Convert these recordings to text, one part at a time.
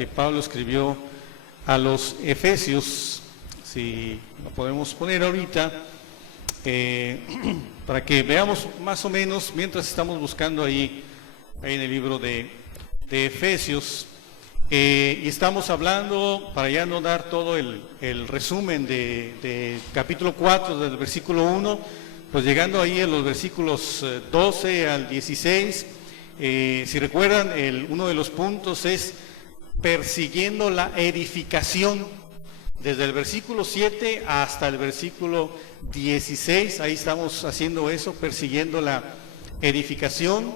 que Pablo escribió a los Efesios, si lo podemos poner ahorita, para que veamos más o menos, mientras estamos buscando ahí en el libro de Efesios, y estamos hablando, para ya no dar todo el resumen de capítulo 4, del versículo 1, pues llegando ahí a los versículos 12 al 16, si recuerdan, uno de los puntos es persiguiendo la edificación, desde el versículo 7 hasta el versículo 16, ahí estamos haciendo eso, persiguiendo la edificación,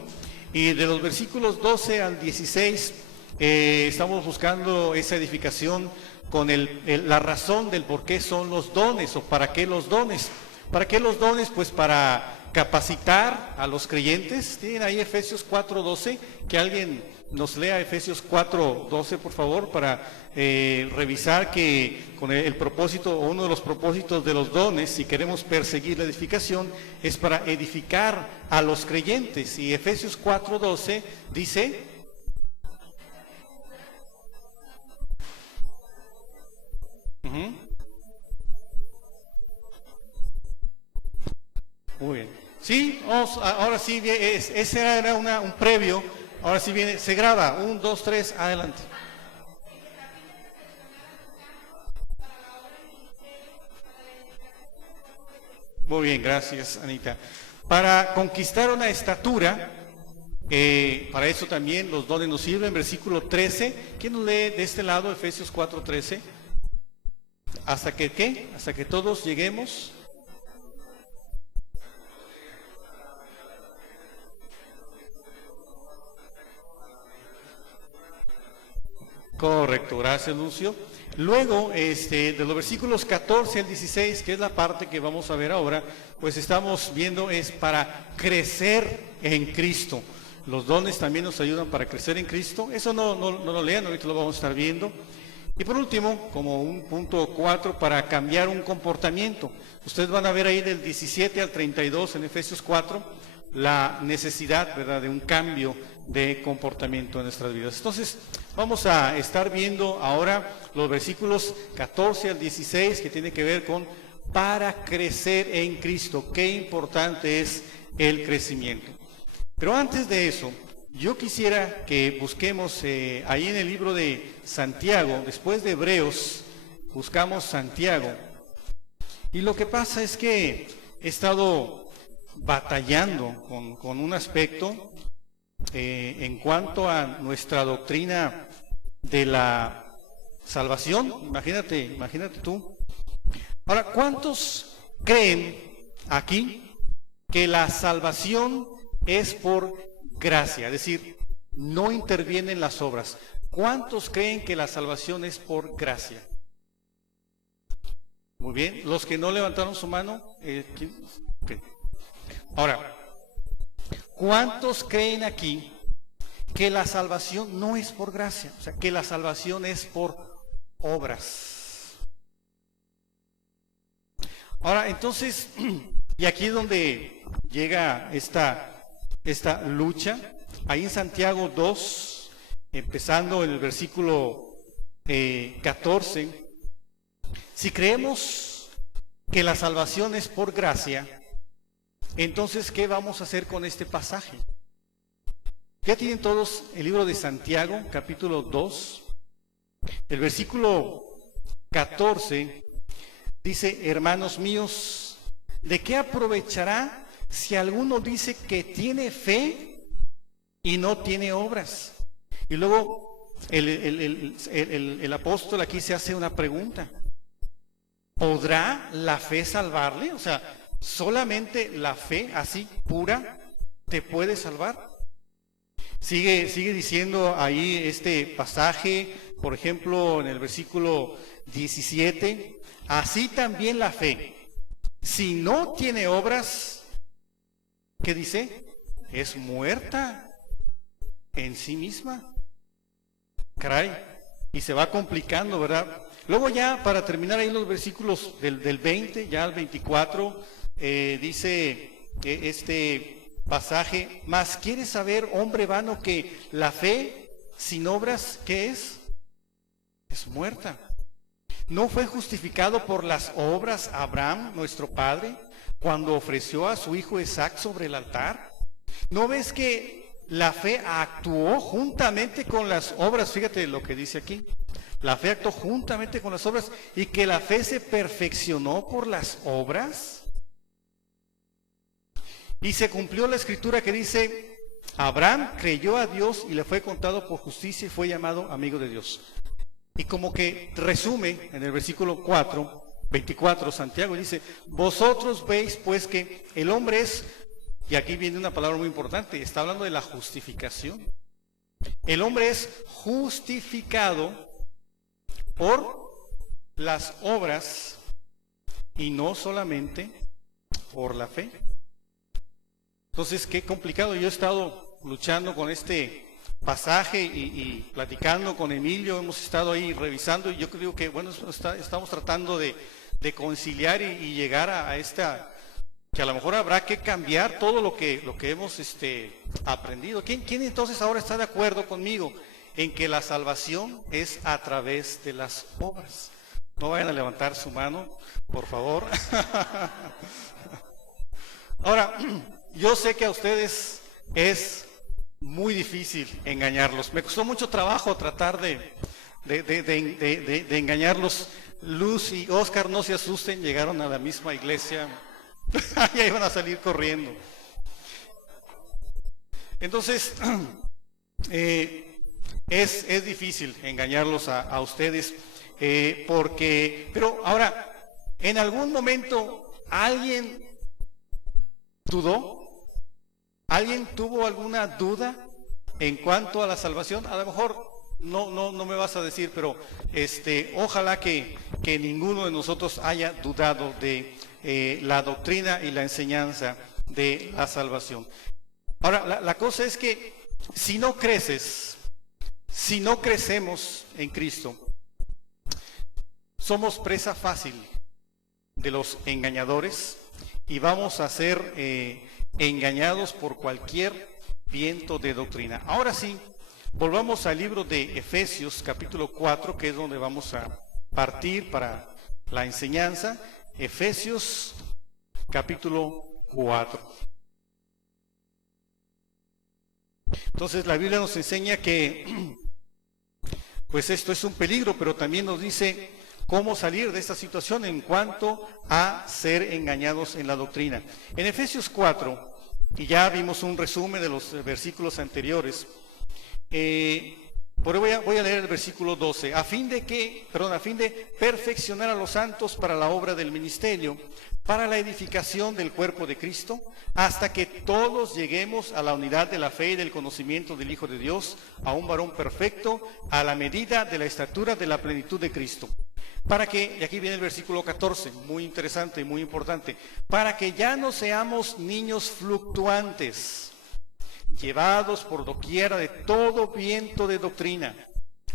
y de los versículos 12 al 16, estamos buscando esa edificación con la razón del por qué son los dones, o para qué los dones. ¿Para qué los dones? Pues para capacitar a los creyentes. Tienen ahí Efesios 4:12, que alguien nos lea Efesios 4:12, por favor, para revisar que con el propósito, o uno de los propósitos de los dones, si queremos perseguir la edificación, es para edificar a los creyentes. Y Efesios 4:12 dice: muy bien. Sí, ahora sí, ese era un previo. Ahora sí viene, se graba. 1, 2, 3, adelante. Muy bien, gracias, Anita. Para conquistar una estatura, para eso también los dones nos sirven. Versículo 13. ¿Quién nos lee de este lado, Efesios 4:13? ¿Hasta que qué? Hasta que todos lleguemos. Correcto, gracias, Lucio. Luego, de los versículos 14 al 16, que es la parte que vamos a ver ahora, pues estamos viendo es para crecer en Cristo. Los dones también nos ayudan para crecer en Cristo. Eso no lo lean, ahorita lo vamos a estar viendo. Y por último, como un punto 4, para cambiar un comportamiento. Ustedes van a ver ahí del 17 al 32 en Efesios 4, la necesidad, ¿verdad?, de un cambio de comportamiento en nuestras vidas. Entonces, vamos a estar viendo ahora los versículos 14 al 16, que tiene que ver con para crecer en Cristo. Qué importante es el crecimiento. Pero antes de eso, yo quisiera que busquemos ahí en el libro de Santiago, después de Hebreos, buscamos Santiago. Y lo que pasa es que he estado batallando con un aspecto en cuanto a nuestra doctrina de la salvación. Imagínate tú. Ahora, ¿cuántos creen aquí que la salvación es por gracia? Es decir, no intervienen las obras. ¿Cuántos creen que la salvación es por gracia? Muy bien. Los que no levantaron su mano, okay. Ahora, ¿cuántos creen aquí que la salvación no es por gracia? O sea, que la salvación es por obras. Ahora, entonces, y aquí es donde llega esta lucha, ahí en Santiago 2, empezando en el versículo 14, si creemos que la salvación es por gracia, entonces, ¿qué vamos a hacer con este pasaje? Ya tienen todos el libro de Santiago, capítulo 2, el versículo 14, dice: hermanos míos, ¿de qué aprovechará si alguno dice que tiene fe y no tiene obras? Y luego el apóstol aquí se hace una pregunta: ¿podrá la fe salvarle? O sea, ¿solamente la fe así pura te puede salvar? Sigue diciendo ahí este pasaje, por ejemplo, en el versículo 17, así también la fe, si no tiene obras, ¿qué dice? Es muerta en sí misma. Caray, y se va complicando, ¿verdad? Luego ya, para terminar ahí los versículos del 20, ya al 24, dice este pasaje: mas ¿quieres saber, hombre vano, que la fe sin obras, qué es? es muerta. ¿No fue justificado por las obras Abraham, nuestro padre, cuando ofreció a su hijo Isaac sobre el altar? ¿No ves que la fe actuó juntamente con las obras? Fíjate lo que dice aquí. La fe actuó juntamente con las obras y que la fe se perfeccionó por las obras. Y se cumplió la escritura que dice, Abraham creyó a Dios y le fue contado por justicia y fue llamado amigo de Dios. Y como que resume en el versículo 24, Santiago dice, vosotros veis pues que el hombre es, y aquí viene una palabra muy importante, está hablando de la justificación. El hombre es justificado por las obras y no solamente por la fe. Entonces, qué complicado. Yo he estado luchando con este pasaje y platicando con Emilio, hemos estado ahí revisando y yo creo que, bueno, estamos tratando de conciliar y llegar a esta, que a lo mejor habrá que cambiar todo lo que hemos aprendido. ¿Quién entonces ahora está de acuerdo conmigo en que la salvación es a través de las obras? No vayan a levantar su mano, por favor. Ahora, yo sé que a ustedes es muy difícil engañarlos. Me costó mucho trabajo tratar de engañarlos. Luz y Oscar, no se asusten, llegaron a la misma iglesia. Ya iban a salir corriendo. Entonces, es difícil engañarlos a ustedes, pero ahora, ¿en algún momento alguien dudó? ¿Alguien tuvo alguna duda en cuanto a la salvación? A lo mejor no me vas a decir, pero ojalá que ninguno de nosotros haya dudado de la doctrina y la enseñanza de la salvación. Ahora, la cosa es que si no creces, si no crecemos en Cristo, somos presa fácil de los engañadores y vamos a ser engañados por cualquier viento de doctrina. Ahora sí, volvamos al libro de Efesios capítulo 4, que es donde vamos a partir para la enseñanza. Efesios capítulo 4. Entonces la Biblia nos enseña que pues esto es un peligro, pero también nos dice cómo salir de esta situación en cuanto a ser engañados en la doctrina. En Efesios 4, y ya vimos un resumen de los versículos anteriores, voy a leer el versículo 12, a fin de perfeccionar a los santos para la obra del ministerio, para la edificación del cuerpo de Cristo, hasta que todos lleguemos a la unidad de la fe y del conocimiento del Hijo de Dios, a un varón perfecto, a la medida de la estatura de la plenitud de Cristo. Para que, y aquí viene el versículo 14, muy interesante y muy importante, para que ya no seamos niños fluctuantes, llevados por doquiera de todo viento de doctrina,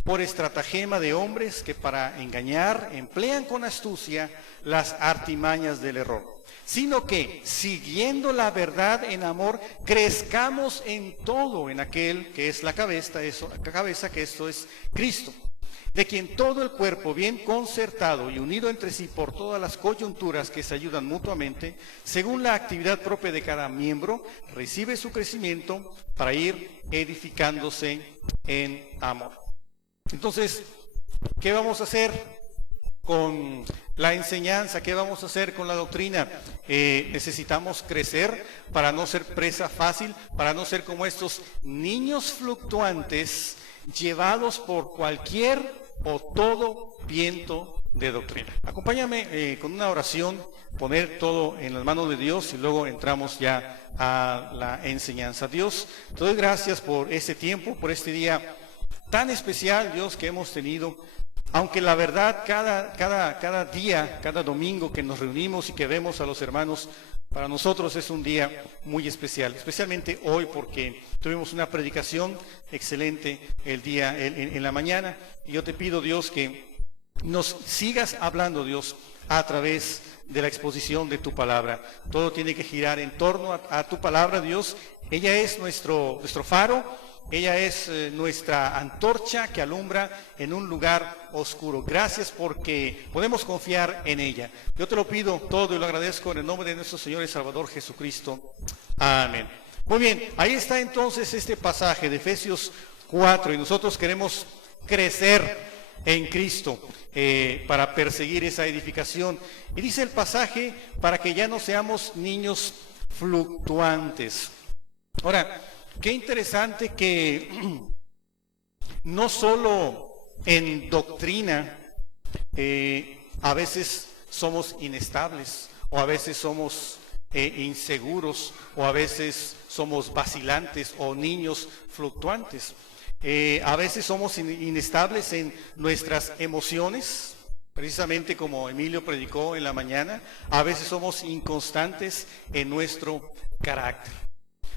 por estratagema de hombres que para engañar emplean con astucia las artimañas del error, sino que, siguiendo la verdad en amor, crezcamos en todo en aquel que es la cabeza, que esto es Cristo, de quien todo el cuerpo, bien concertado y unido entre sí por todas las coyunturas que se ayudan mutuamente, según la actividad propia de cada miembro, recibe su crecimiento para ir edificándose en amor. Entonces, ¿qué vamos a hacer con la enseñanza? ¿Qué vamos a hacer con la doctrina? Necesitamos crecer para no ser presa fácil, para no ser como estos niños fluctuantes llevados por cualquier o todo viento de doctrina. Acompáñame con una oración, poner todo en las manos de Dios y luego entramos ya a la enseñanza. Dios, te doy gracias por este tiempo, por este día tan especial, Dios, que hemos tenido. Aunque la verdad, cada día, cada domingo que nos reunimos y que vemos a los hermanos, para nosotros es un día muy especial, especialmente hoy porque tuvimos una predicación excelente el día en la mañana. Y yo te pido, Dios, que nos sigas hablando, Dios, a través de la exposición de tu palabra. Todo tiene que girar en torno a tu palabra, Dios. Ella es nuestro faro, Ella es nuestra antorcha que alumbra en un lugar oscuro. Gracias porque podemos confiar en ella. Yo te lo pido todo y lo agradezco en el nombre de nuestro Señor y Salvador Jesucristo. Amén. Muy bien, ahí está entonces este pasaje de Efesios 4 y nosotros queremos crecer en Cristo para perseguir esa edificación. Y dice el pasaje, para que ya no seamos niños fluctuantes. Ahora, qué interesante que no solo en doctrina a veces somos inestables, o a veces somos inseguros, o a veces somos vacilantes o niños fluctuantes. A veces somos inestables en nuestras emociones, precisamente como Emilio predicó en la mañana. A veces somos inconstantes en nuestro carácter.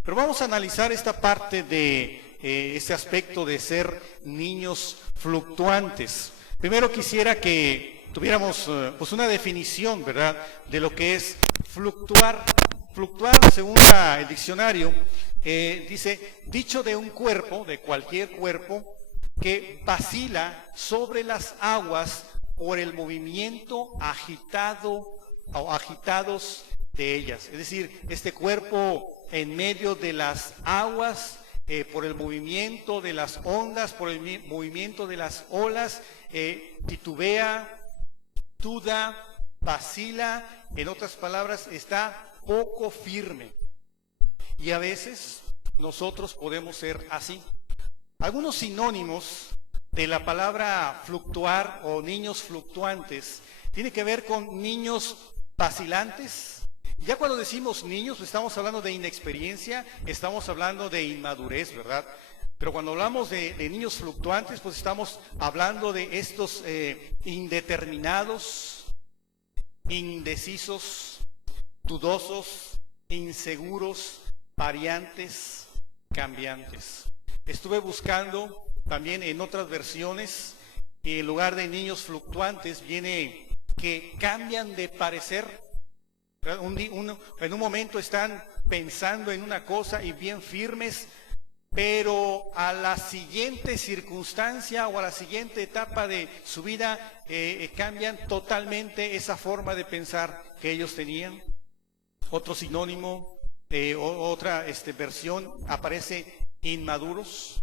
Pero vamos a analizar esta parte de este aspecto de ser niños fluctuantes. Primero quisiera que tuviéramos pues una definición, ¿verdad?, de lo que es fluctuar. Fluctuar, según el diccionario, dice, dicho de un cuerpo, de cualquier cuerpo, que vacila sobre las aguas por el movimiento agitado o agitados de ellas. Es decir, este cuerpo en medio de las aguas, por el movimiento de las ondas, por el movimiento de las olas, titubea, duda, vacila, en otras palabras, está poco firme. Y a veces nosotros podemos ser así. Algunos sinónimos de la palabra fluctuar o niños fluctuantes tiene que ver con niños vacilantes. Ya cuando decimos niños, estamos hablando de inexperiencia, estamos hablando de inmadurez, ¿verdad? Pero cuando hablamos de niños fluctuantes, pues estamos hablando de estos indeterminados, indecisos, dudosos, inseguros, variantes, cambiantes. Estuve buscando también en otras versiones, y en lugar de niños fluctuantes viene que cambian de parecer. En un momento están pensando en una cosa y bien firmes, pero a la siguiente circunstancia o a la siguiente etapa de su vida cambian totalmente esa forma de pensar que ellos tenían. Otro sinónimo, otra versión aparece inmaduros.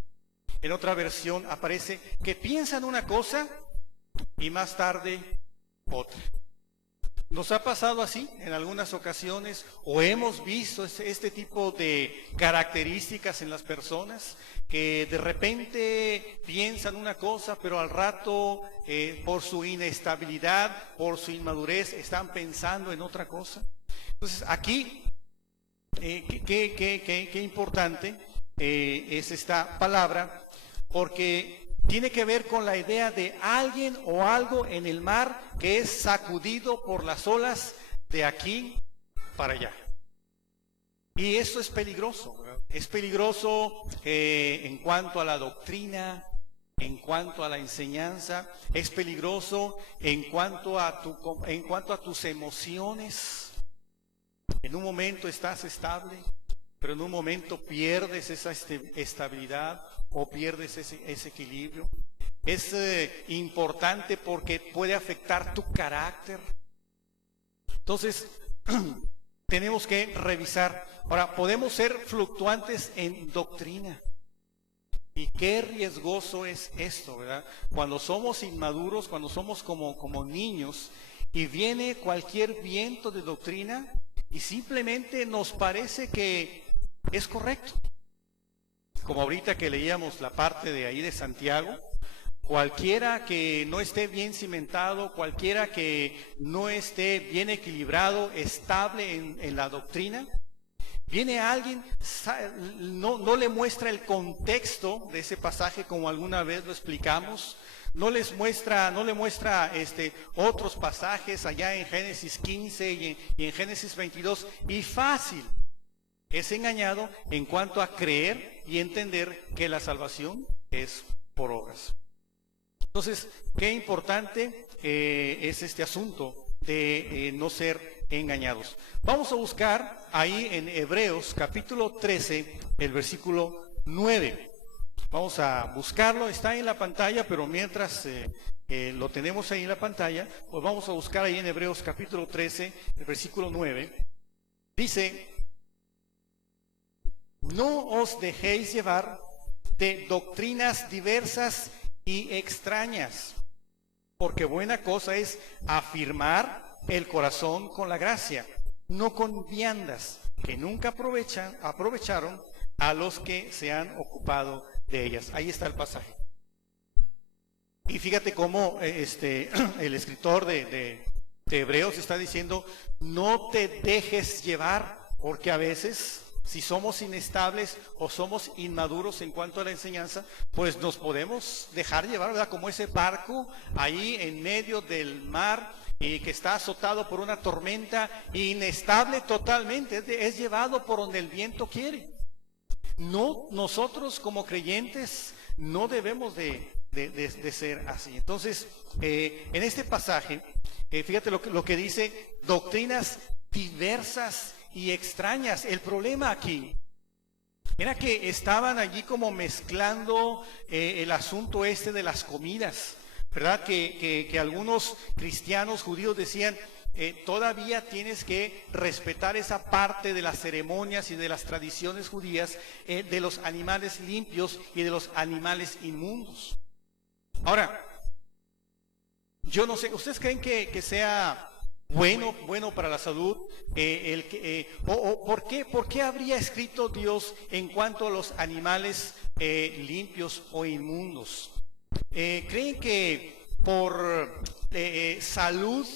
En otra versión aparece que piensan una cosa y más tarde otra. ¿Nos ha pasado así en algunas ocasiones o hemos visto este tipo de características en las personas que de repente piensan una cosa, pero al rato por su inestabilidad, por su inmadurez, están pensando en otra cosa? Entonces aquí, qué importante es esta palabra, porque tiene que ver con la idea de alguien o algo en el mar que es sacudido por las olas de aquí para allá. Y esto es peligroso, ¿verdad? Es peligroso en cuanto a la doctrina, en cuanto a la enseñanza, es peligroso en cuanto a tus emociones. En un momento estás estable, pero en un momento pierdes esa estabilidad o pierdes ese equilibrio. Es importante porque puede afectar tu carácter. Entonces, tenemos que revisar. Ahora, podemos ser fluctuantes en doctrina. Y qué riesgoso es esto, ¿verdad? Cuando somos inmaduros, cuando somos como niños, y viene cualquier viento de doctrina y simplemente nos parece que es correcto. Como ahorita que leíamos la parte de ahí de Santiago, cualquiera que no esté bien cimentado, cualquiera que no esté bien equilibrado, estable en la doctrina, viene alguien, no le muestra el contexto de ese pasaje como alguna vez lo explicamos, no le muestra otros pasajes allá en Génesis 15 y en Génesis 22, y fácil es engañado en cuanto a creer y entender que la salvación es por obras. Entonces, qué importante es este asunto de no ser engañados. Vamos a buscar ahí en Hebreos capítulo 13, el versículo 9. Vamos a buscarlo, está en la pantalla, pero mientras lo tenemos ahí en la pantalla, pues vamos a buscar ahí en Hebreos capítulo 13, el versículo 9. Dice: no os dejéis llevar de doctrinas diversas y extrañas, porque buena cosa es afirmar el corazón con la gracia, no con viandas que nunca aprovecharon a los que se han ocupado de ellas. Ahí está el pasaje. Y fíjate cómo el escritor de Hebreos está diciendo: no te dejes llevar, porque a veces, si somos inestables o somos inmaduros en cuanto a la enseñanza, pues nos podemos dejar llevar, ¿verdad? Como ese barco ahí en medio del mar y que está azotado por una tormenta, inestable totalmente, es llevado por donde el viento quiere. No, nosotros como creyentes no debemos de ser así. Entonces, en este pasaje, fíjate lo que dice: doctrinas diversas y extrañas. El problema aquí era que estaban allí como mezclando el asunto de las comidas, ¿verdad? Que algunos cristianos judíos decían: todavía tienes que respetar esa parte de las ceremonias y de las tradiciones judías, de los animales limpios y de los animales inmundos. Ahora, yo no sé, ¿ustedes creen que sea bueno para la salud? ¿Por qué habría escrito Dios en cuanto a los animales limpios o inmundos? ¿Creen que por salud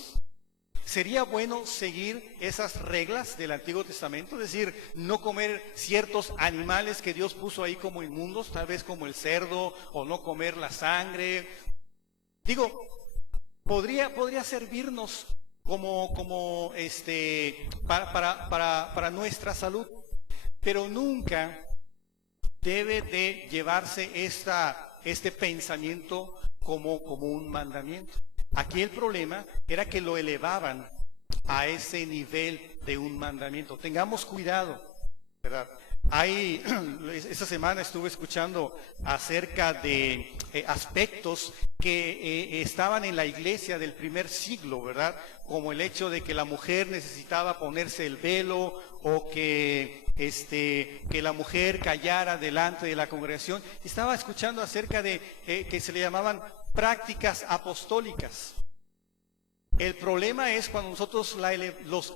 sería bueno seguir esas reglas del Antiguo Testamento? Es decir, no comer ciertos animales que Dios puso ahí como inmundos, tal vez como el cerdo, o no comer la sangre. Digo, podría servirnos para nuestra salud, pero nunca debe de llevarse este pensamiento como un mandamiento. Aquí el problema era que lo elevaban a ese nivel de un mandamiento. Tengamos cuidado, ¿verdad? Esta semana estuve escuchando acerca de aspectos que estaban en la iglesia del primer siglo, ¿verdad? Como el hecho de que la mujer necesitaba ponerse el velo, o que la mujer callara delante de la congregación. Estaba escuchando acerca de que se le llamaban prácticas apostólicas. El problema es cuando nosotros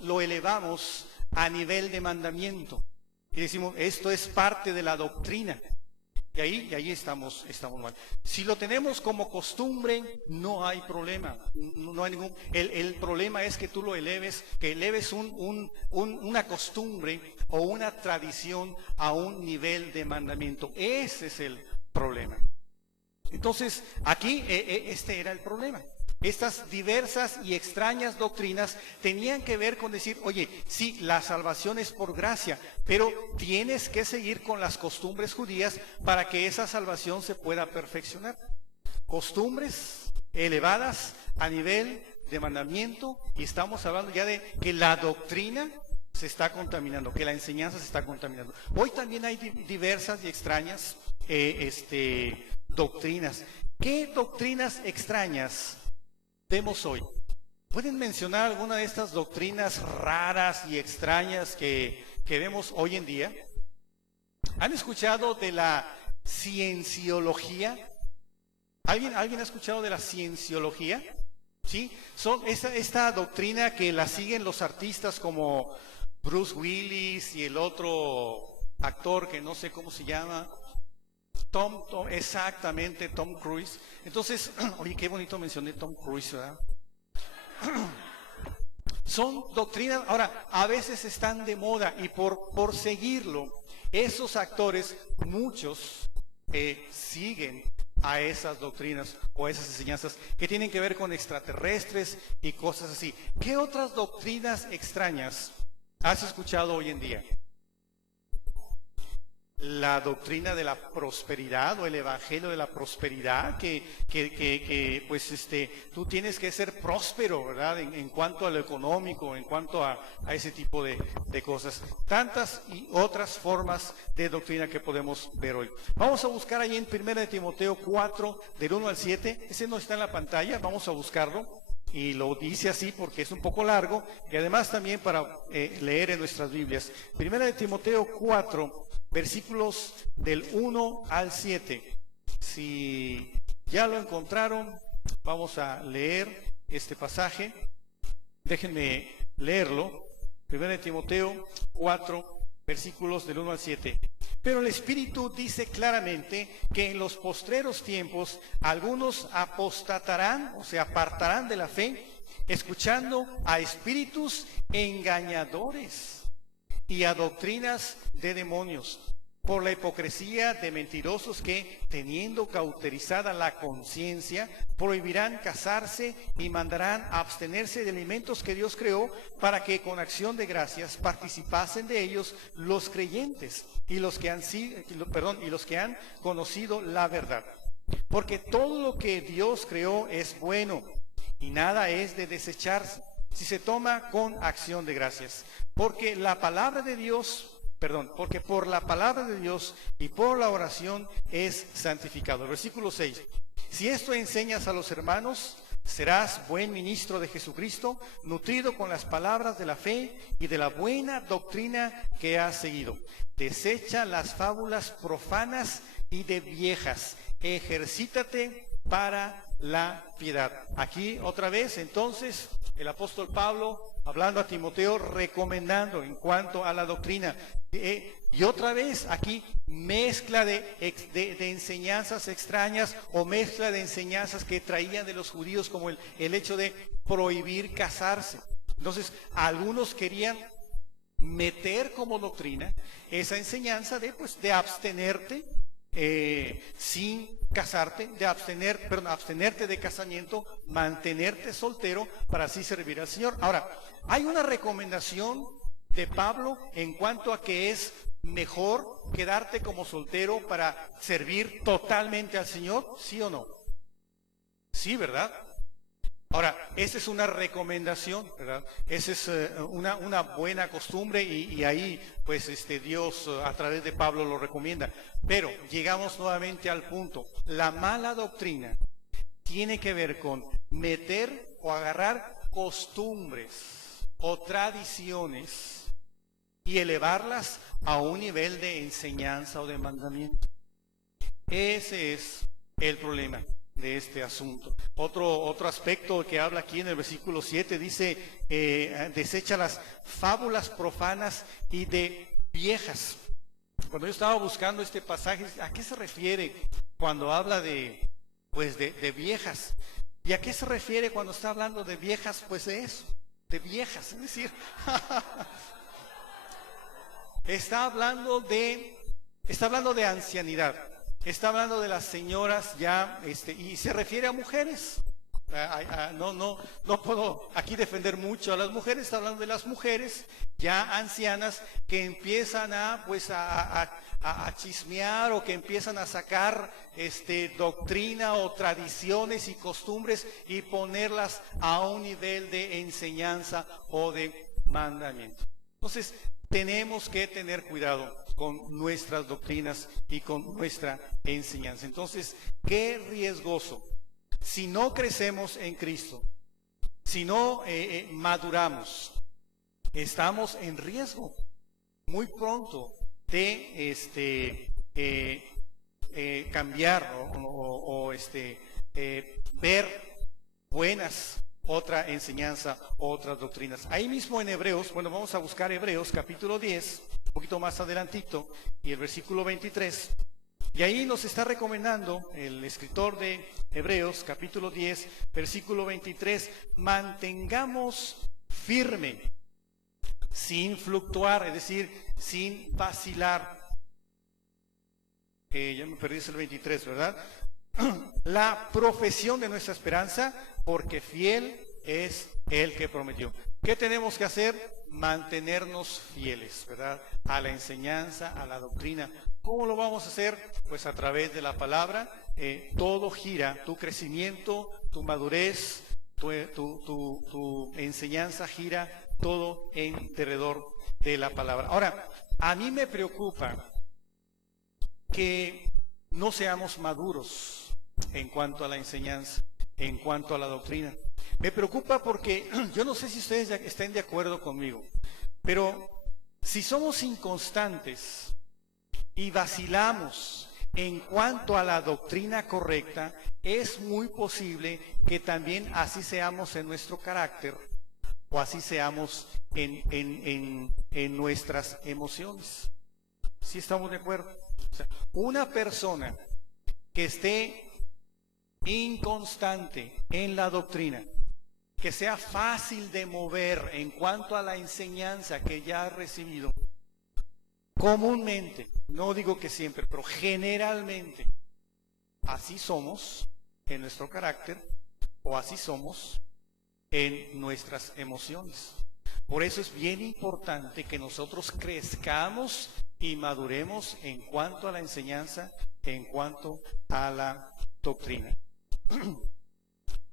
lo elevamos a nivel de mandamiento y decimos: esto es parte de la doctrina, y ahí estamos mal. Si lo tenemos como costumbre, no hay problema, no hay ningún. El problema es que tú lo eleves, una costumbre o una tradición a un nivel de mandamiento. Ese es el problema. Entonces, aquí este era el problema. Estas diversas y extrañas doctrinas tenían que ver con decir: oye, sí, la salvación es por gracia, pero tienes que seguir con las costumbres judías para que esa salvación se pueda perfeccionar. Costumbres elevadas a nivel de mandamiento, y estamos hablando ya de que la doctrina se está contaminando, que la enseñanza se está contaminando. Hoy también hay diversas y extrañas doctrinas. ¿Qué doctrinas extrañas vemos hoy? ¿Pueden mencionar alguna de estas doctrinas raras y extrañas que vemos hoy en día? ¿Han escuchado de la cienciología? ¿Alguien ha escuchado de la cienciología? ¿Sí? Son esta doctrina que la siguen los artistas como Bruce Willis y el otro actor que no sé cómo se llama. Exactamente, Tom Cruise. Entonces, oye, qué bonito mencioné Tom Cruise, ¿verdad? Son doctrinas, ahora, a veces están de moda, y por seguirlo, esos actores, muchos siguen a esas doctrinas o esas enseñanzas que tienen que ver con extraterrestres y cosas así. ¿Qué otras doctrinas extrañas has escuchado hoy en día? la doctrina de la prosperidad o el evangelio de la prosperidad, que pues tú tienes que ser próspero, ¿verdad? En cuanto a lo económico, en cuanto a ese tipo de cosas. Tantas y otras formas de doctrina que podemos ver hoy. Vamos a buscar ahí en 1 de Timoteo 4, del 1 al 7. Ese no está en la pantalla, vamos a buscarlo. Y lo dice así porque es un poco largo y además también para leer en nuestras Biblias. 1 de Timoteo 4, versículos del 1 al 7. Si ya lo encontraron, vamos a leer este pasaje. Déjenme leerlo. 1 de Timoteo 4, versículos del 1 al 7. Pero el Espíritu dice claramente que en los postreros tiempos algunos apostatarán o se apartarán de la fe, escuchando a espíritus engañadores y a doctrinas de demonios, por la hipocresía de mentirosos que, teniendo cauterizada la conciencia, prohibirán casarse y mandarán a abstenerse de alimentos que Dios creó, para que con acción de gracias participasen de ellos los creyentes y los que han conocido la verdad. Porque todo lo que Dios creó es bueno y nada es de desecharse si se toma con acción de gracias. Porque por la palabra de Dios y por la oración es santificado. Versículo 6. Si esto enseñas a los hermanos, serás buen ministro de Jesucristo, nutrido con las palabras de la fe y de la buena doctrina que has seguido. Desecha las fábulas profanas y de viejas. Ejercítate para la piedad. Aquí otra vez, entonces, el apóstol Pablo hablando a Timoteo, recomendando en cuanto a la doctrina. Y otra vez aquí mezcla de enseñanzas extrañas o mezcla de enseñanzas que traían de los judíos, como el hecho de prohibir casarse. Entonces, algunos querían meter como doctrina esa enseñanza de abstenerte sin casarte, abstenerte de casamiento, mantenerte soltero para así servir al Señor. Ahora, hay una recomendación de Pablo en cuanto a que es mejor quedarte como soltero para servir totalmente al Señor, ¿sí o no? Sí, ¿verdad? Ahora, esa es una recomendación, ¿verdad? Esa es una buena costumbre y ahí pues Dios a través de Pablo lo recomienda. Pero llegamos nuevamente al punto. La mala doctrina tiene que ver con meter o agarrar costumbres o tradiciones y elevarlas a un nivel de enseñanza o de mandamiento. Ese es el problema de este asunto. Otro aspecto que habla aquí en el versículo 7 dice, desecha las fábulas profanas y de viejas. Cuando yo estaba buscando este pasaje, ¿a qué se refiere cuando habla de viejas? ¿Y a qué se refiere cuando está hablando de viejas? Pues de eso, de viejas, es decir, está hablando de ancianidad. Está hablando de las señoras ya, y se refiere a mujeres. No puedo aquí defender mucho a las mujeres. Está hablando de las mujeres ya ancianas que empiezan a chismear o que empiezan a sacar doctrina o tradiciones y costumbres y ponerlas a un nivel de enseñanza o de mandamiento. Entonces, tenemos que tener cuidado con nuestras doctrinas y con nuestra enseñanza. Entonces, qué riesgoso. Si no crecemos en Cristo, si no maduramos, estamos en riesgo muy pronto de cambiar o ver buenas otra enseñanza, otras doctrinas. Ahí mismo en Hebreos, vamos a buscar Hebreos capítulo 10, un poquito más adelantito, y el versículo 23. Y ahí nos está recomendando el escritor de Hebreos capítulo 10, versículo 23, mantengamos firme, sin fluctuar, es decir, sin vacilar. Ya me perdí, es el 23, ¿verdad? La profesión de nuestra esperanza, porque fiel es el que prometió. ¿Qué tenemos que hacer? mantenernos fieles, ¿verdad? A la enseñanza, a la doctrina. ¿Cómo lo vamos a hacer? Pues a través de la palabra. Todo gira, tu crecimiento, tu madurez, tu enseñanza gira todo en derredor de la palabra. Ahora, a mí me preocupa que no seamos maduros en cuanto a la enseñanza, en cuanto a la doctrina. Me preocupa porque yo no sé si ustedes estén de acuerdo conmigo, pero si somos inconstantes y vacilamos en cuanto a la doctrina correcta, es muy posible que también así seamos en nuestro carácter o así seamos en nuestras emociones. ¿Sí estamos de acuerdo? O sea, una persona que esté inconstante en la doctrina, que sea fácil de mover en cuanto a la enseñanza que ya ha recibido, comúnmente, no digo que siempre, pero generalmente, así somos en nuestro carácter o así somos en nuestras emociones. Por eso es bien importante que nosotros crezcamos y maduremos en cuanto a la enseñanza, en cuanto a la doctrina.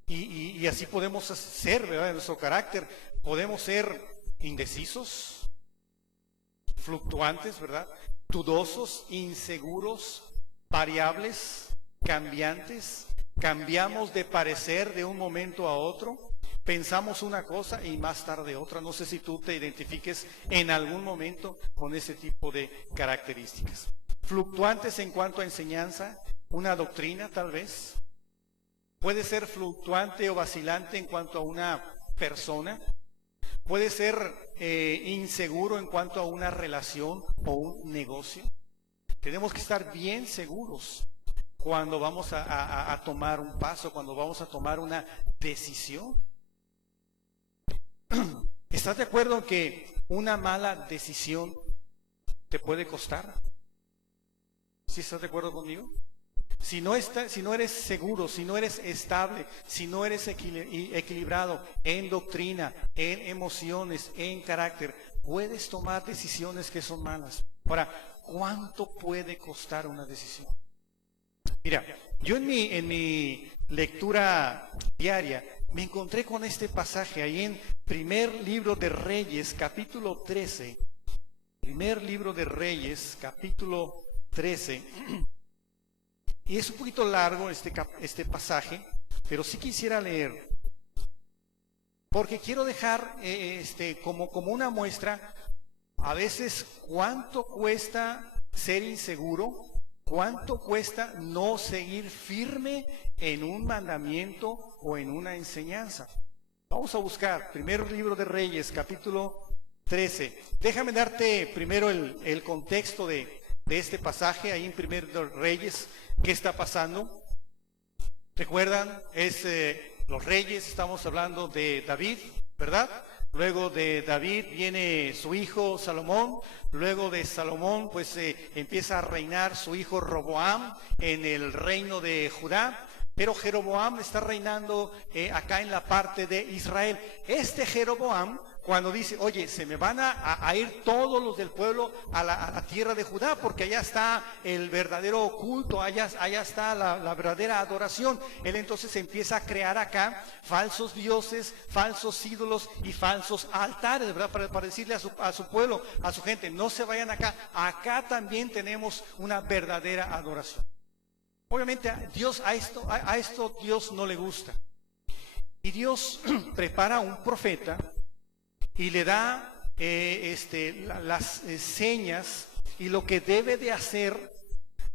Y así podemos ser, ¿verdad? En nuestro carácter podemos ser indecisos, fluctuantes, ¿verdad? Dudosos, inseguros, variables, cambiantes. Cambiamos de parecer de un momento a otro. Pensamos una cosa y más tarde otra. No sé si tú te identifiques en algún momento con ese tipo de características. Fluctuantes en cuanto a enseñanza, una doctrina tal vez. Puede ser fluctuante o vacilante en cuanto a una persona. Puede ser inseguro en cuanto a una relación o un negocio. Tenemos que estar bien seguros cuando vamos a tomar un paso, cuando vamos a tomar una decisión. ¿Estás de acuerdo en que una mala decisión te puede costar? ¿Sí estás de acuerdo conmigo? Si no eres seguro, si no eres estable, si no eres equilibrado en doctrina, en emociones, en carácter, puedes tomar decisiones que son malas. Ahora, ¿cuánto puede costar una decisión? Mira, yo en mi lectura diaria me encontré con este pasaje ahí en Primer Libro de Reyes, capítulo 13. Primer Libro de Reyes, capítulo 13. Y es un poquito largo este pasaje, pero sí quisiera leer, porque quiero dejar como una muestra, a veces cuánto cuesta ser inseguro, cuánto cuesta no seguir firme en un mandamiento o en una enseñanza. Vamos a buscar, Primer Libro de Reyes, capítulo 13. Déjame darte primero el contexto de este pasaje, ahí en Primer de Reyes. ¿Qué está pasando? ¿Recuerdan? Los reyes, estamos hablando de David, ¿verdad? Luego de David viene su hijo Salomón. Luego de Salomón, pues empieza a reinar su hijo Roboam en el reino de Judá. Pero Jeroboam está reinando acá en la parte de Israel. Este Jeroboam, cuando dice, oye, se me van a ir todos los del pueblo a la tierra de Judá, porque allá está el verdadero culto, allá está la verdadera adoración. Él entonces empieza a crear acá falsos dioses, falsos ídolos y falsos altares, ¿verdad? Para decirle a su pueblo, a su gente, no se vayan acá. Acá también tenemos una verdadera adoración. Obviamente a esto Dios no le gusta. Y Dios prepara a un profeta y le da las señas y lo que debe de hacer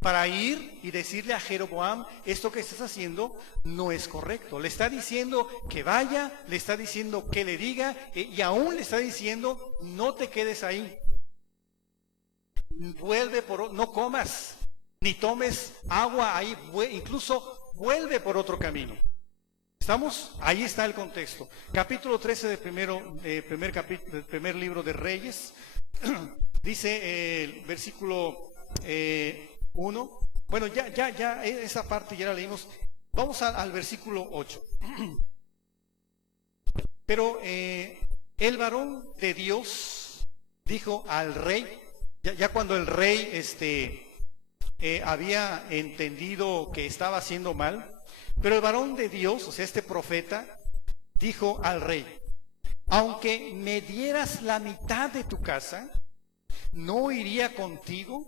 para ir y decirle a Jeroboam, esto que estás haciendo no es correcto. Le está diciendo que vaya, le está diciendo que le diga y aún le está diciendo, no te quedes ahí. No comas, ni tomes agua ahí, incluso vuelve por otro camino. ¿Estamos? Ahí está el contexto. Capítulo 13 del primer libro de Reyes. Dice el versículo 1. Bueno, ya esa parte ya la leímos. Vamos al versículo 8. Pero el varón de Dios dijo al rey, ya cuando el rey había entendido que estaba haciendo mal, pero el varón de Dios, o sea, este profeta, dijo al rey: aunque me dieras la mitad de tu casa, no iría contigo,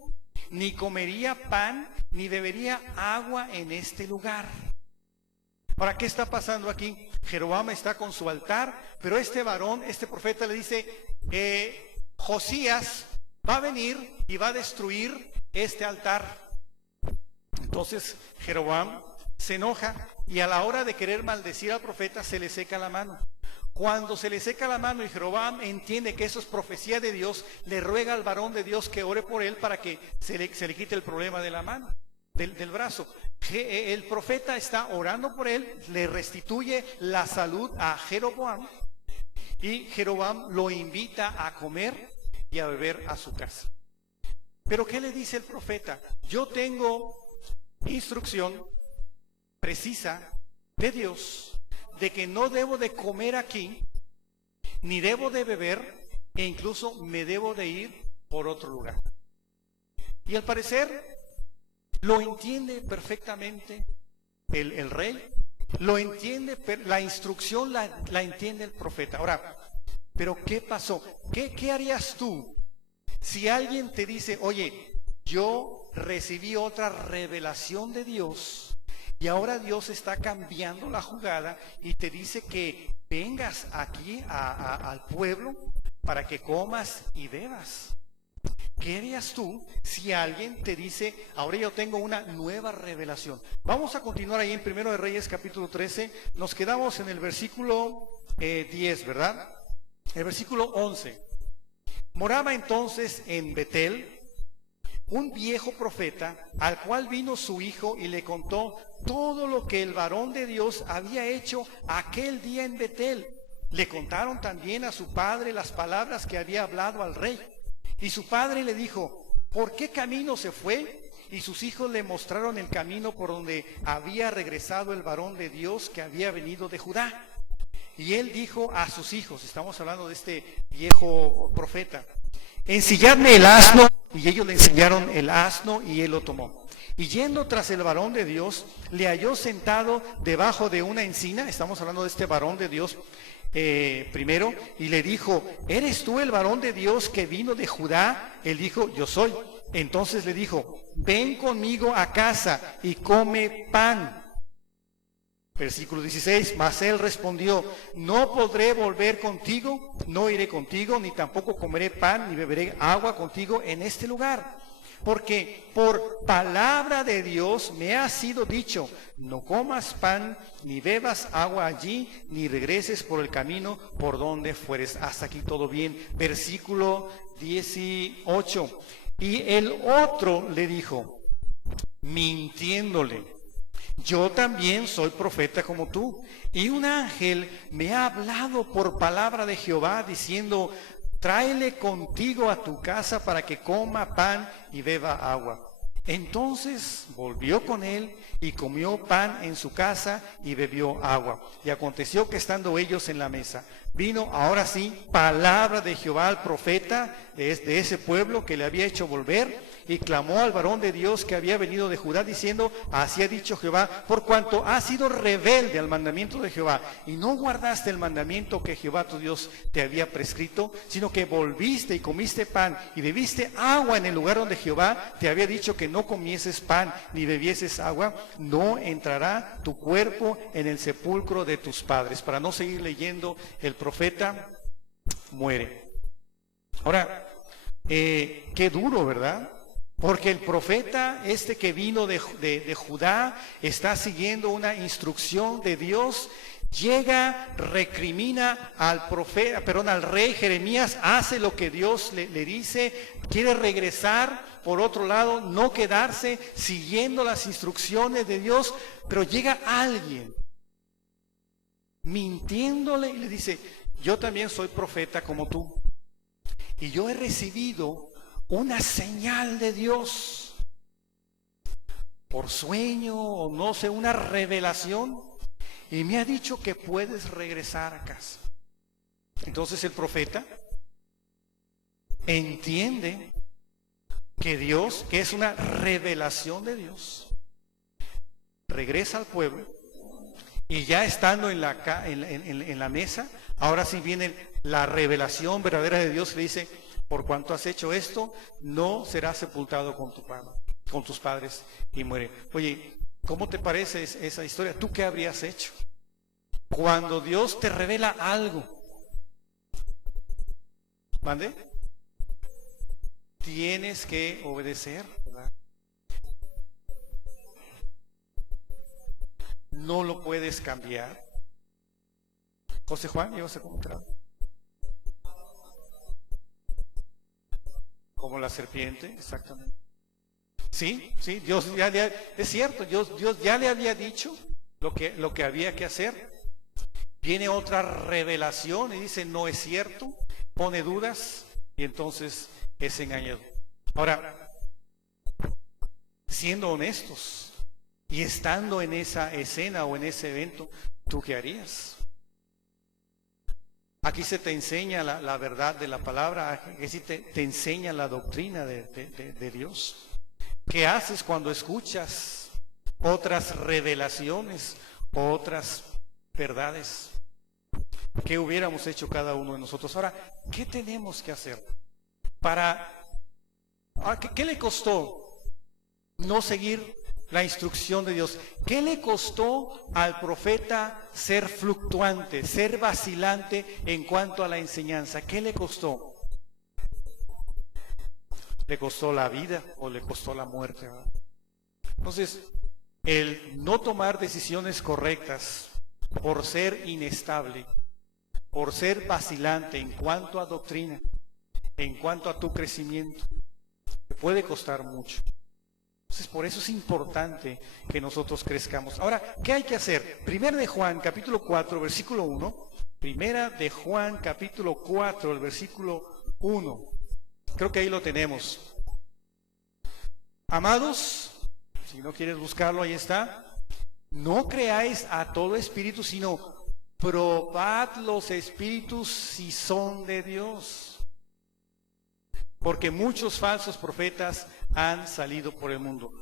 ni comería pan, ni bebería agua en este lugar. Ahora, ¿qué está pasando aquí? Jeroboam está con su altar, pero este varón, este profeta le dice: Josías va a venir y va a destruir este altar. Entonces Jeroboam se enoja y a la hora de querer maldecir al profeta se le seca la mano. Cuando se le seca la mano y Jeroboam entiende que eso es profecía de Dios, le ruega al varón de Dios que ore por él para que se le quite el problema de la mano, del brazo. El profeta está orando por él, le restituye la salud a Jeroboam y Jeroboam lo invita a comer y a beber a su casa. Pero ¿qué le dice el profeta? Yo tengo instrucción precisa de Dios de que no debo de comer aquí, ni debo de beber, e incluso me debo de ir por otro lugar. Y al parecer lo entiende perfectamente el rey, lo entiende, la instrucción la entiende el profeta. Ahora, ¿pero qué pasó? ¿Qué harías tú si alguien te dice: oye, yo recibí otra revelación de Dios y ahora Dios está cambiando la jugada y te dice que vengas aquí al pueblo para que comas y bebas? ¿Qué harías tú si alguien te dice: ahora yo tengo una nueva revelación? Vamos a continuar ahí en 1 de Reyes capítulo 13. Nos quedamos en el versículo 10, ¿verdad? El versículo 11. Moraba entonces en Betel un viejo profeta, al cual vino su hijo y le contó todo lo que el varón de Dios había hecho aquel día en Betel. Le contaron también a su padre las palabras que había hablado al rey. Y su padre le dijo: ¿por qué camino se fue? Y sus hijos le mostraron el camino por donde había regresado el varón de Dios que había venido de Judá. Y él dijo a sus hijos, estamos hablando de este viejo profeta: ensilladme el asno. Y ellos le enseñaron el asno y él lo tomó. Y yendo tras el varón de Dios, le halló sentado debajo de una encina. Estamos hablando de este varón de Dios primero. Y le dijo: ¿eres tú el varón de Dios que vino de Judá? Él dijo: yo soy. Entonces le dijo: ven conmigo a casa y come pan. Versículo 16, mas él respondió: no podré volver contigo, no iré contigo, ni tampoco comeré pan, ni beberé agua contigo en este lugar. Porque por palabra de Dios me ha sido dicho: no comas pan, ni bebas agua allí, ni regreses por el camino por donde fueres. Hasta aquí todo bien. Versículo 18, y el otro le dijo, mintiéndole: yo también soy profeta como tú, y un ángel me ha hablado por palabra de Jehová, diciendo: tráele contigo a tu casa para que coma pan y beba agua. Entonces volvió con él y comió pan en su casa y bebió agua. Y aconteció que estando ellos en la mesa, vino ahora sí palabra de Jehová al profeta de ese pueblo que le había hecho volver, y clamó al varón de Dios que había venido de Judá, diciendo: así ha dicho Jehová, por cuanto has sido rebelde al mandamiento de Jehová, y no guardaste el mandamiento que Jehová tu Dios te había prescrito, sino que volviste y comiste pan y bebiste agua en el lugar donde Jehová te había dicho que no comieses pan ni bebieses agua, no entrará tu cuerpo en el sepulcro de tus padres. Para no seguir leyendo, el profeta muere. Ahora, qué duro, ¿verdad? Porque el profeta que vino de Judá está siguiendo una instrucción de Dios. Llega, recrimina al rey Jeremías, hace lo que Dios le dice, quiere regresar por otro lado, no quedarse siguiendo las instrucciones de Dios, pero llega alguien mintiéndole y le dice: yo también soy profeta como tú, y yo he recibido una señal de Dios, por sueño o no sé, una revelación, y me ha dicho que puedes regresar a casa. Entonces el profeta entiende que Dios, que es una revelación de Dios, regresa al pueblo y ya estando en la mesa, ahora sí viene la revelación verdadera de Dios. Le dice: por cuanto has hecho esto, no serás sepultado con tus padres, y muere. Oye, ¿cómo te parece esa historia? ¿Tú qué habrías hecho? Cuando Dios te revela algo, ¿mande? Tienes que obedecer, ¿verdad? No lo puedes cambiar. José Juan, ¿ibas a comentar? Como la serpiente, exactamente. Sí, Dios es cierto, Dios ya le había dicho lo que había que hacer. Viene otra revelación y dice: no es cierto, pone dudas y entonces es engañado. Ahora, siendo honestos y estando en esa escena o en ese evento, ¿tú qué harías? Aquí se te enseña la verdad de la palabra, aquí sí te enseña la doctrina de Dios. ¿Qué haces cuando escuchas otras revelaciones, otras verdades? ¿Qué hubiéramos hecho cada uno de nosotros? Ahora, ¿qué tenemos que hacer ¿qué le costó no seguir la instrucción de Dios? ¿Qué le costó al profeta ser fluctuante, ser vacilante en cuanto a la enseñanza? ¿Qué le costó? ¿Le costó la vida o le costó la muerte? Entonces, el no tomar decisiones correctas por ser inestable, por ser vacilante en cuanto a doctrina, en cuanto a tu crecimiento, te puede costar mucho. Entonces, por eso es importante que nosotros crezcamos. Ahora, ¿qué hay que hacer? Primera de Juan, capítulo 4, versículo 1. Primera de Juan, capítulo 4, el versículo 1. Creo que ahí lo tenemos. Amados, si no quieres buscarlo, ahí está. No creáis a todo espíritu, sino probad los espíritus si son de Dios. Porque muchos falsos profetas han salido por el mundo.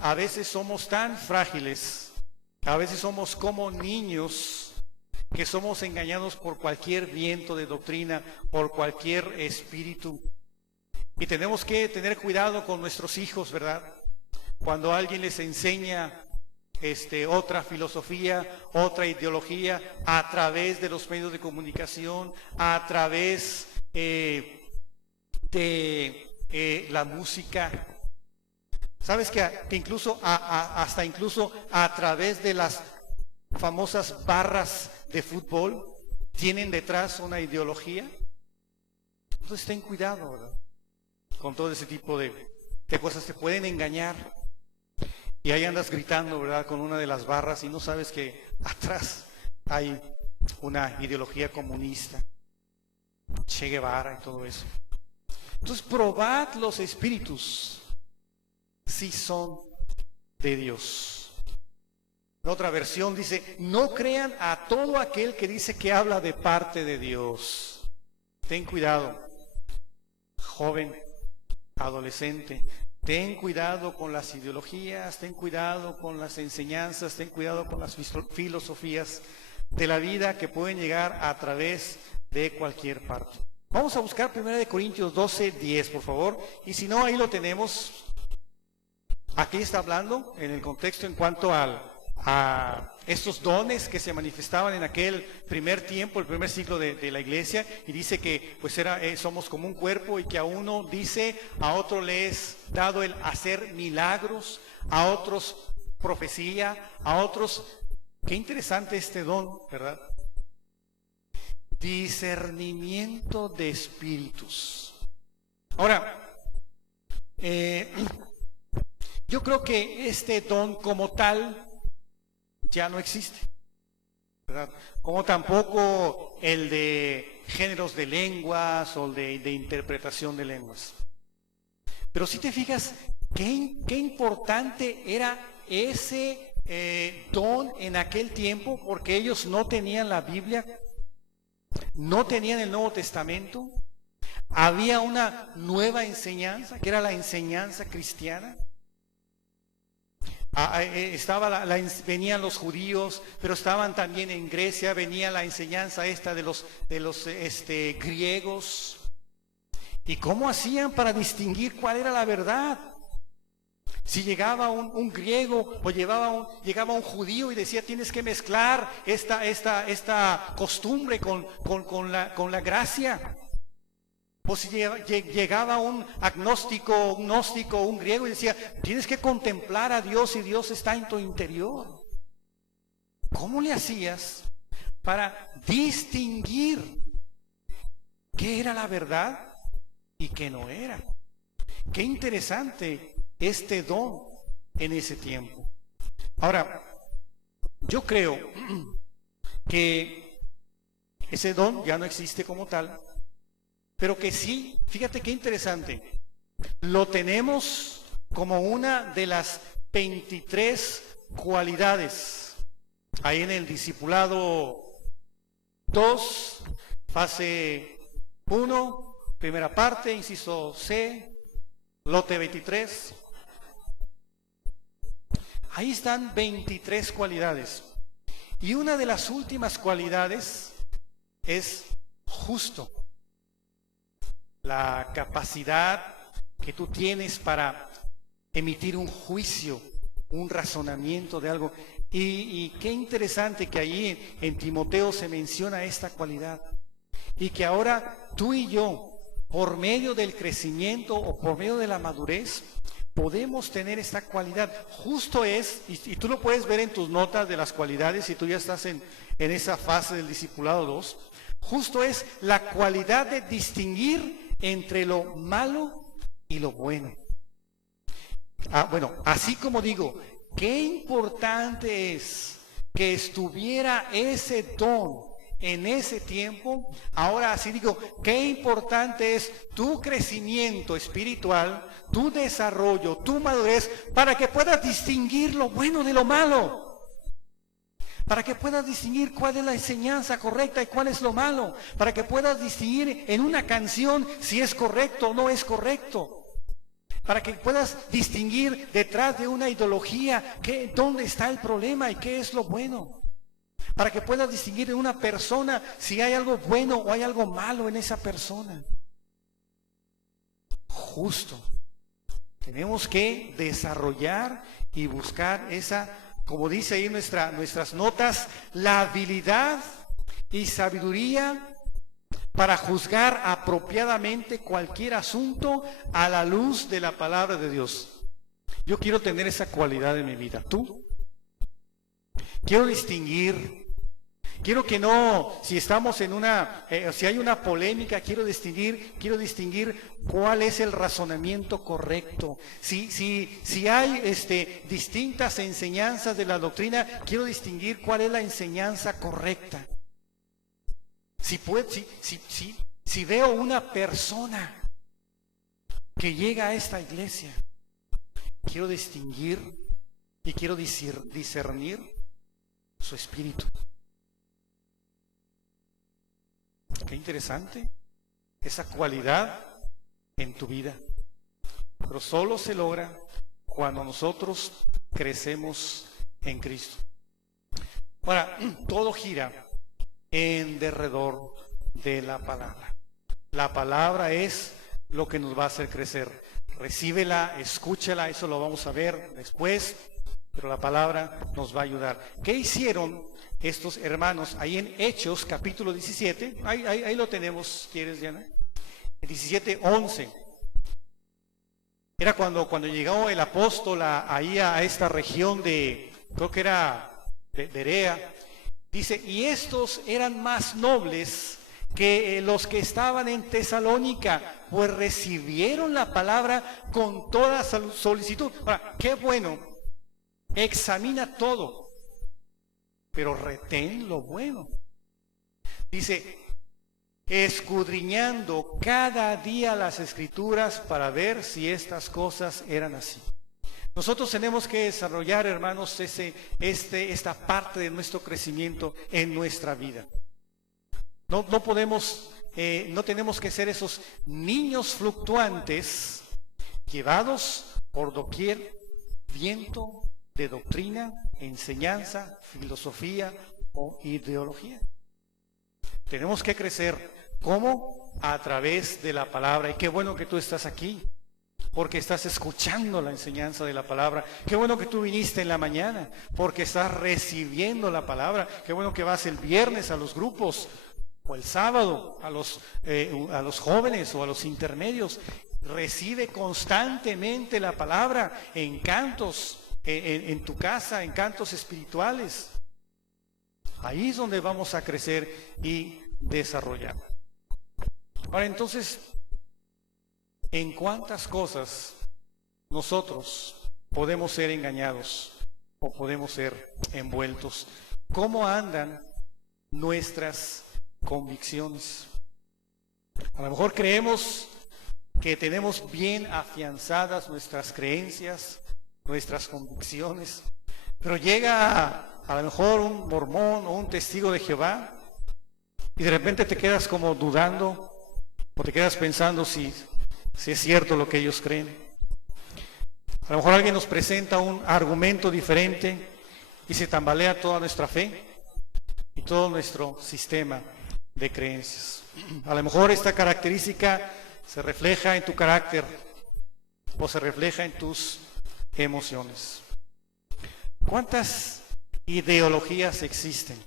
A veces somos tan frágiles, a veces somos como niños, que somos engañados por cualquier viento de doctrina, por cualquier espíritu. Y tenemos que tener cuidado con nuestros hijos, ¿verdad? Cuando alguien les enseña otra filosofía, otra ideología, a través de los medios de comunicación, a través de la música. ¿Sabes que incluso hasta incluso a través de las famosas barras de fútbol tienen detrás una ideología? Entonces ten cuidado, ¿verdad? Con todo ese tipo de cosas. Te pueden engañar y ahí andas gritando, ¿verdad?, con una de las barras y no sabes que atrás hay una ideología comunista, Che Guevara y todo eso. Entonces, probad los espíritus si son de Dios. En otra versión dice: no crean a todo aquel que dice que habla de parte de Dios. Ten cuidado, joven, adolescente, ten cuidado con las ideologías, ten cuidado con las enseñanzas, ten cuidado con las filosofías de la vida que pueden llegar a través de cualquier parte. Vamos a buscar 1 Corintios 12, 10, por favor. Y si no, ahí lo tenemos. Aquí está hablando en el contexto en cuanto a estos dones que se manifestaban en aquel primer tiempo, el primer siglo de la iglesia. Y dice que pues somos como un cuerpo y que a uno dice, a otro le es dado el hacer milagros, a otros profecía, a otros... Qué interesante este don, ¿verdad? Discernimiento de espíritus. Ahora, yo creo que este don como tal ya no existe, ¿verdad? Como tampoco el de géneros de lenguas o de interpretación de lenguas. Pero si te fijas, qué importante era ese don en aquel tiempo, porque ellos no tenían la Biblia. no tenían el Nuevo Testamento. Había una nueva enseñanza, que era la enseñanza cristiana. Venían los judíos, pero estaban también en Grecia, venía la enseñanza esta de los griegos. ¿Y cómo hacían para distinguir cuál era la verdad? Si llegaba un griego o llegaba un judío y decía, tienes que mezclar esta costumbre con la gracia. O si llegaba un agnóstico, un gnóstico, un griego y decía, tienes que contemplar a Dios y Dios está en tu interior. ¿Cómo le hacías para distinguir qué era la verdad y qué no era? Qué interesante este don en ese tiempo. Ahora, yo creo que ese don ya no existe como tal, pero que sí, fíjate qué interesante, lo tenemos como una de las 23 cualidades. Ahí en el discipulado 2, fase 1, primera parte, inciso C, lote 23. Ahí están 23 cualidades. Y una de las últimas cualidades es justo. La capacidad que tú tienes para emitir un juicio, un razonamiento de algo. Y qué interesante que allí en Timoteo se menciona esta cualidad. Y que ahora tú y yo, por medio del crecimiento o por medio de la madurez, podemos tener esta cualidad. Justo es, y tú lo puedes ver en tus notas de las cualidades, si tú ya estás en esa fase del discipulado 2, justo es la cualidad de distinguir entre lo malo y lo bueno. Bueno, así como digo, qué importante es que estuviera ese don en ese tiempo. Ahora así digo, qué importante es tu crecimiento espiritual, tu desarrollo, tu madurez, para que puedas distinguir lo bueno de lo malo. Para que puedas distinguir cuál es la enseñanza correcta y cuál es lo malo. Para que puedas distinguir en una canción si es correcto o no es correcto. Para que puedas distinguir detrás de una ideología dónde está el problema y qué es lo bueno. Para que puedas distinguir en una persona si hay algo bueno o hay algo malo en esa persona. Justo. Tenemos que desarrollar y buscar esa, como dice ahí nuestras notas, la habilidad y sabiduría para juzgar apropiadamente cualquier asunto a la luz de la palabra de Dios. Yo quiero tener esa cualidad en mi vida. ¿Tú? Quiero distinguir. Quiero que no, si estamos en si hay una polémica, quiero distinguir cuál es el razonamiento correcto. Si hay distintas enseñanzas de la doctrina, quiero distinguir cuál es la enseñanza correcta. Si veo una persona que llega a esta iglesia, quiero distinguir y quiero discernir su espíritu. Qué interesante esa cualidad en tu vida. Pero solo se logra cuando nosotros crecemos en Cristo. Ahora, todo gira en derredor de la palabra. La palabra es lo que nos va a hacer crecer. Recíbela, escúchala, eso lo vamos a ver después, pero la palabra nos va a ayudar. ¿Qué hicieron estos hermanos ahí en Hechos capítulo 17? Ahí lo tenemos, ¿quieres, Diana? 17:11. Era cuando llegó el apóstol ahí a esta región creo que era de Berea. Dice, y estos eran más nobles que los que estaban en Tesalónica, pues recibieron la palabra con toda solicitud. Ahora, qué bueno, examina todo, pero retén lo bueno. Dice, escudriñando cada día las Escrituras para ver si estas cosas eran así. Nosotros tenemos que desarrollar, hermanos, esta parte de nuestro crecimiento en nuestra vida. No podemos, no tenemos que ser esos niños fluctuantes llevados por doquier viento de doctrina, enseñanza, filosofía o ideología. Tenemos que crecer. ¿Cómo? A través de la palabra. Y qué bueno que tú estás aquí, porque estás escuchando la enseñanza de la palabra. Qué bueno que tú viniste en la mañana, porque estás recibiendo la palabra. Qué bueno que vas el viernes a los grupos, o el sábado a los jóvenes o a los intermedios. Recibe constantemente la palabra en cantos, en tu casa, en cantos espirituales. Ahí es donde vamos a crecer y desarrollar. Ahora, entonces, ¿en cuántas cosas nosotros podemos ser engañados o podemos ser envueltos? ¿Cómo andan nuestras convicciones? A lo mejor creemos que tenemos bien afianzadas nuestras creencias, nuestras convicciones, pero llega a lo mejor un mormón o un testigo de Jehová y de repente te quedas como dudando o te quedas pensando si es cierto lo que ellos creen. A lo mejor alguien nos presenta un argumento diferente y se tambalea toda nuestra fe y todo nuestro sistema de creencias. A lo mejor esta característica se refleja en tu carácter o se refleja en tus emociones. ¿Cuántas ideologías existen?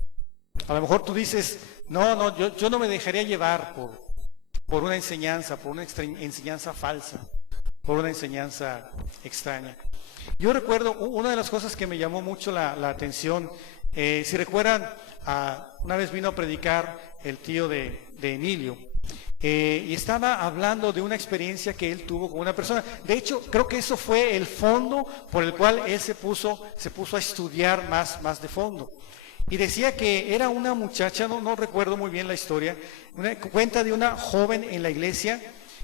A lo mejor tú dices, yo no me dejaría llevar por una enseñanza, por una enseñanza falsa, por una enseñanza extraña. Yo recuerdo una de las cosas que me llamó mucho la atención, si recuerdan, una vez vino a predicar el tío de Emilio, y estaba hablando de una experiencia que él tuvo con una persona. De hecho, creo que eso fue el fondo por el cual él se puso a estudiar más de fondo. Y decía que era una muchacha, no recuerdo muy bien la historia, cuenta de una joven en la iglesia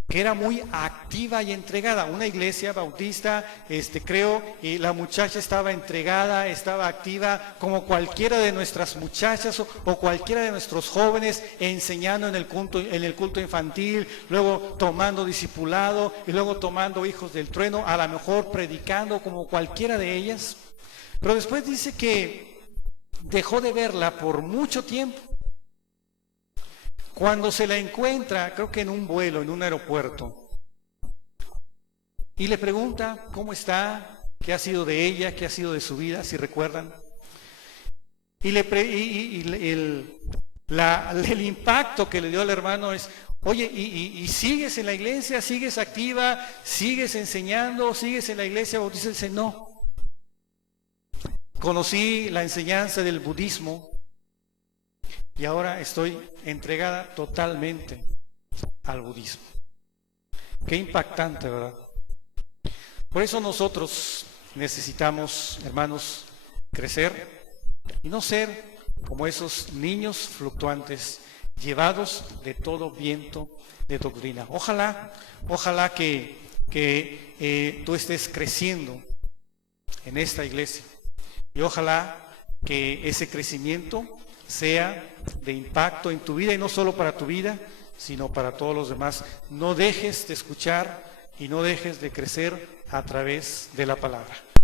que era muy activa y entregada, una iglesia bautista, creo, y la muchacha estaba entregada, estaba activa, como cualquiera de nuestras muchachas o cualquiera de nuestros jóvenes, enseñando en el culto infantil, luego tomando discipulado y luego tomando hijos del trueno, a lo mejor predicando como cualquiera de ellas. Pero después dice que dejó de verla por mucho tiempo. Cuando se la encuentra, creo que en un vuelo, en un aeropuerto, y le pregunta cómo está, qué ha sido de ella, qué ha sido de su vida, si recuerdan. Y el impacto que le dio al hermano es, oye, ¿y sigues en la iglesia? ¿Sigues activa? ¿Sigues enseñando? ¿Sigues en la iglesia bautista? Dice, no. Conocí la enseñanza del budismo y ahora estoy entregada totalmente al budismo. Qué impactante, ¿verdad? Por eso nosotros necesitamos, hermanos, crecer y no ser como esos niños fluctuantes llevados de todo viento de doctrina. Ojalá que tú estés creciendo en esta iglesia y ojalá que ese crecimiento sea de impacto en tu vida y no solo para tu vida, sino para todos los demás. No dejes de escuchar y no dejes de crecer a través de la palabra.